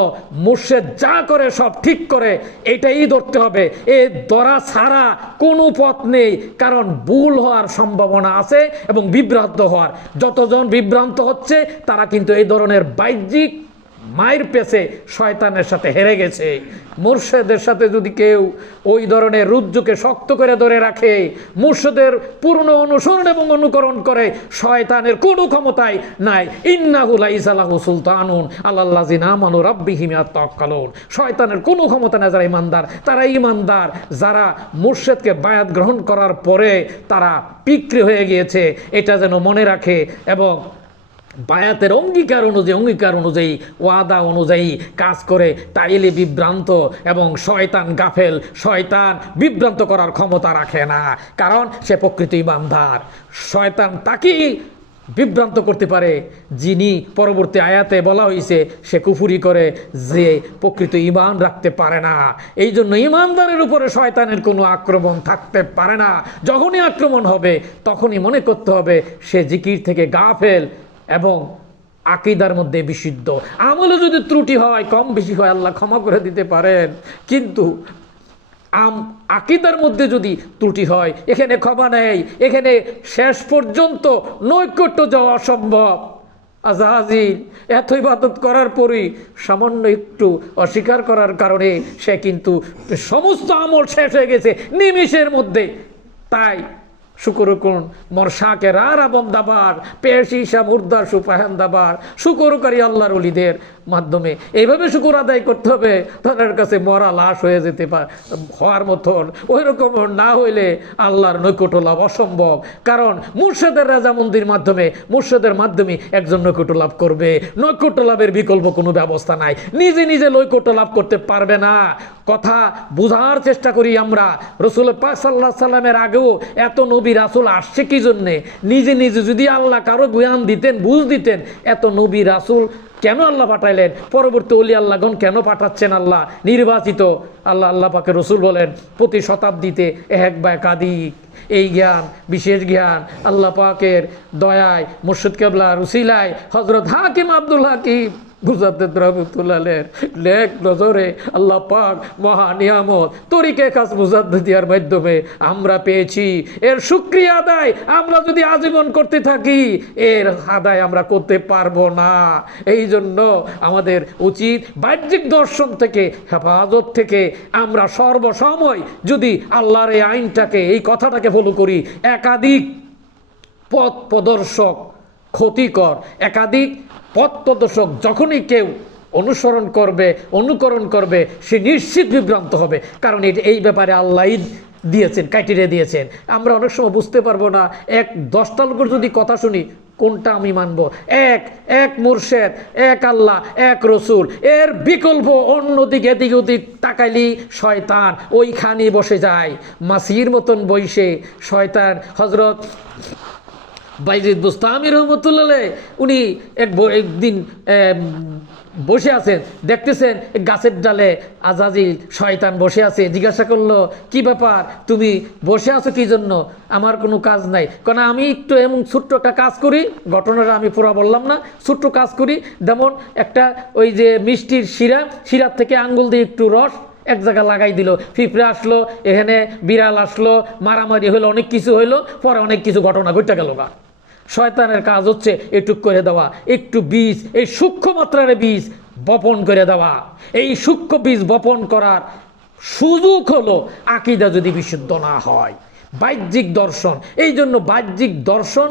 মুর্শিদ যা করে সব ঠিক করে, এটাই ধরতে হবে। এ ধরা ছাড়া কোনো পথ নেই, কারণ ভুল হওয়ার সম্ভাবনা আছে এবং বিভ্রান্ত হওয়ার। যতজন বিভ্রান্ত হচ্ছে তারা কিন্তু এই ধরনের বাহ্যিক মায়ের পেছে শয়তানের সাথে হেরে গেছে। মুর্শিদের সাথে যদি কেউ ওই ধরনের রুজ্জুকে শক্ত করে ধরে রাখে, মুর্শিদের পূর্ণ অনুসরণ এবং অনুকরণ করে, শয়তানের কোনো ক্ষমতাই নাই। ইন্নাহু লাইসা লাহু সুলতানুন আলাল্লাযিনা আমানু রাব্বিহিম ইয়াতাওয়াক্কালুন। শয়তানের কোনো ক্ষমতা নেই। যারা ইমানদার তারা ইমানদার, যারা মুর্শিদকে বায়াত গ্রহণ করার পরে তারা বিক্রি হয়ে গিয়েছে, এটা যেন মনে রাখে এবং বায়াতের অঙ্গীকার অনুযায়ী ওয়াদা অনুযায়ী কাজ করে, তাইলে বিভ্রান্ত এবং শয়তান গাফেল, শয়তান বিভ্রান্ত করার ক্ষমতা রাখে না, কারণ সে প্রকৃত ইমানদার। শয়তান তাকেই বিভ্রান্ত করতে পারে যিনি পরবর্তী আয়াতে বলা হয়েছে সে কুফুরি করে, যে প্রকৃত ঈমান রাখতে পারে না। এই জন্য ঈমানদারের উপরে শয়তানের কোনো আক্রমণ থাকতে পারে না। যখনই আক্রমণ হবে তখনই মনে করতে হবে সে জিকির থেকে গাফেল এবং আকীদার মধ্যে বিশুদ্ধ। আমলে যদি ত্রুটি হয়, কম বেশি হয়, আল্লাহ ক্ষমা করে দিতে পারেন, কিন্তু আকীদার মধ্যে যদি ত্রুটি হয় এখানে ক্ষমা নেই। এখানে শেষ পর্যন্ত নৈকট্য যাওয়া অসম্ভব। আজহাজিল এত ইবাদত করার পরই সামান্য একটু অস্বীকার করার কারণে সে কিন্তু সমস্ত আমল শেষ হয়ে গেছে নিমিষের মধ্যে। তাই শুকর করুন মোর শাকের আর বন্দাবার পেশিসা মুর্দার সুপাহান্দাবার। শুকরকারী আল্লাহর ওলিদের মাধ্যমে এইভাবে শুকর আদায় করতে হবে, তাদের কাছে মরা লাশ হয়ে যেতে হওয়ার মতন। ওই রকম না হইলে আল্লাহর নৈকট্য লাভ অসম্ভব। কারণ মুর্শেদের রেজামন্দির মাধ্যমে, মুর্শেদের মাধ্যমে একজন নৈকট্য লাভ করবে। নৈকট্য লাভের বিকল্প কোনো ব্যবস্থা নাই। নিজে নিজে নৈকট্য লাভ করতে পারবে না। কথা বুঝার চেষ্টা করি আমরা। রসুল পাক সাল্লাল্লাহু আলাইহি সাল্লামের আগেও এত নবী রাসূল আসছে কি জন্যে? নিজে নিজে যদি আল্লাহ কারো জ্ঞান দিতেন, বুঝ দিতেন, এত নবী রাসূল কেন আল্লাহ পাঠাইলেন? পরবর্তী ওলি আল্লাহগণ কেন পাঠাচ্ছেন আল্লাহ? নির্বাচিত আল্লাহ পাকের রসুল বলেন প্রতি শতাব্দীতে এক বা একাধিক এই জ্ঞান, বিশেষ জ্ঞান আল্লাহ পাকের দয়ায়, মুর্শিদ কেবলার উসিলায় হযরত হাকিম আব্দুল হাকিম মুজাদ্দেদ রহমাতুল্লাহের নেক নজরে আল্লাহ পাক মহা নিয়ামত তরিকে খাস মুজাদ্দিদিয়ার মাধ্যমে আমরা পেয়েছি। এর শুকরিয়া আদায় আমরা যদি আজীবন করতে থাকি, এর আদায় আমরা করতে পারবো না। এই জন্য আমাদের উচিত বাহ্যিক দর্শন থেকে, হেফাজত থেকে আমরা সর্বসময় যদি আল্লাহর এই আইনটাকে, এই কথাটাকে ফলো করি, একাধিক পথ প্রদর্শক ক্ষতিকর, একাধিক পথ প্রদর্শক যখনই কেউ অনুকরণ করবে সে নিশ্চিত বিভ্রান্ত হবে। কারণ এই ব্যাপারে আল্লাহ দিয়েছেন, ক্রাইটেরিয়া দিয়েছেন। আমরা অনেক সময় বুঝতে পারবো না। 10টা লোকের যদি কথা শুনি, কোনটা আমি মানব? এক মুর্শেদ, এক আল্লাহ, এক রসুল, এর বিকল্প অন্যদিকে এদিক ওদিক তাকাইলি শয়তান ওইখানে বসে যায় মাসির মতন বইসে। শয়তান হযরত বাইজিদ বুস্তামি রহমতুল্লাহ উনি একদিন বসে আছেন, দেখতেছেন গাছের ডালে আজাজিল শয়তান বসে আছে। জিজ্ঞাসা করলো, কি ব্যাপার, তুমি বসে আছো কি জন্য? আমার কোনো কাজ নাই। কারণ আমি একটু এমন ছোট্ট একটা কাজ করি, ঘটনাটা আমি পুরো বললাম না, ছোট্ট কাজ করি। যেমন একটা ওই যে মিষ্টির শিরার থেকে আঙ্গুল দিয়ে একটু রস এক জায়গায় লাগাই দিল, পিঁপড়ে আসলো, এখানে বিড়াল আসলো, মারামারি হলো, অনেক কিছু হইলো, পরে অনেক কিছু ঘটনা ঘটে গেল। শয়তানের কাজ হচ্ছে এটুক করে দেওয়া, একটু বীজ, এই সূক্ষ্ম মাত্রার বীজ বপন করে দেওয়া। এই সূক্ষ্ম বীজ বপন করার সুযোগ হলো আকীদা যদি বিশুদ্ধ না হয়, বাহ্যিক দর্শন। এই জন্য বাহ্যিক দর্শন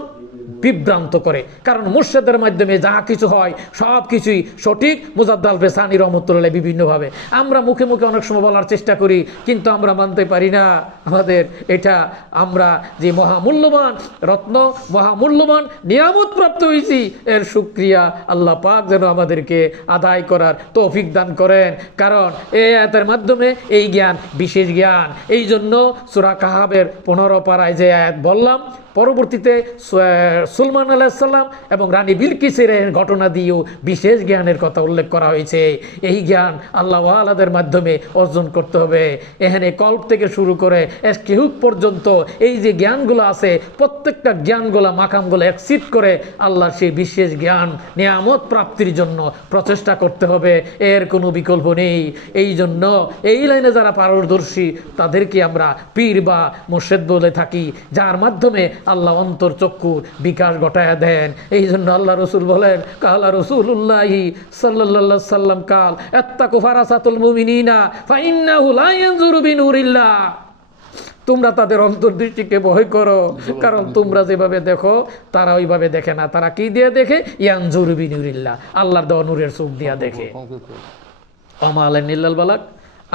বিভ্রান্ত করে। কারণ মুর্শেদের মাধ্যমে যা কিছু হয় সব কিছুই সঠিক। মুজাদ্দেদ আল বেসানি রহমতুল্লাহ বিভিন্নভাবে আমরা মুখে মুখে অনেক সময় বলার চেষ্টা করি, কিন্তু আমরা মানতে পারি না। আমাদের এটা আমরা যে মহামূল্যবান রত্ন, মহামূল্যবান নিয়ামত প্রাপ্ত হয়েছি, এর শুকরিয়া আল্লাহ পাক যেন আমাদেরকে আদায় করার তৌফিক দান করেন। কারণ এই আয়াতের মাধ্যমে এই জ্ঞান বিশেষ জ্ঞান। এই জন্য সূরা কাহাবের 15 পারায় যে আয়াত বললাম, পরবর্তীতে সুলাইমান আলাইহিস সালাম এবং রানী বিলকিসের ঘটনা দিয়েও বিশেষ জ্ঞানের কথা উল্লেখ করা হয়েছে। এই জ্ঞান আল্লাহ ওয়ালাদের মাধ্যমে অর্জন করতে হবে। এখানে কল্প থেকে শুরু করে এসকিহুক পর্যন্ত এই যে জ্ঞানগুলো আছে, প্রত্যেকটা জ্ঞানগুলো মাকামগুলো এক্সিট করে আল্লাহর সেই বিশেষ জ্ঞান নিয়ামত প্রাপ্তির জন্য প্রচেষ্টা করতে হবে। এর কোনো বিকল্প নেই। এই জন্য এই লাইনে যারা পারদর্শী তাদেরকে আমরা পীর বা মুর্শিদ বলে থাকি, যার মাধ্যমে আল্লাহ অন্তর চক্ষুর বিকাশ ঘটায় দেন। এই জন্য আল্লাহ রসুল বলেন, কালা রসুলুল্লাহি সাল্লাল্লাহু আলাইহি সাল্লাম কাল আত্তাকু ফারাসাতুল মুমিনিনা ফাইন্নাহু লা ইয়ানজুরু বিনুরিল্লাহ। তোমরা তাদের অন্তর্দৃষ্টিকে ভয় করো, কারণ তোমরা যেভাবে দেখো তারা ওইভাবে দেখে না। তারা কি দিয়ে দেখে? ইয়ানজুরু বিনুরিল্লাহ, আল্লাহর দেওয়া নূরের চোখ দিয়া দেখে। ওমা আলাইনা ইল্লাল বালাগ।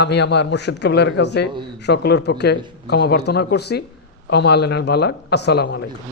আমি আমার মুর্শিদ কেবলার কাছে সকলের পক্ষে ক্ষমা প্রার্থনা করছি। ওমা আলাইনাল বালাগ। আসসালামু আলাইকুম।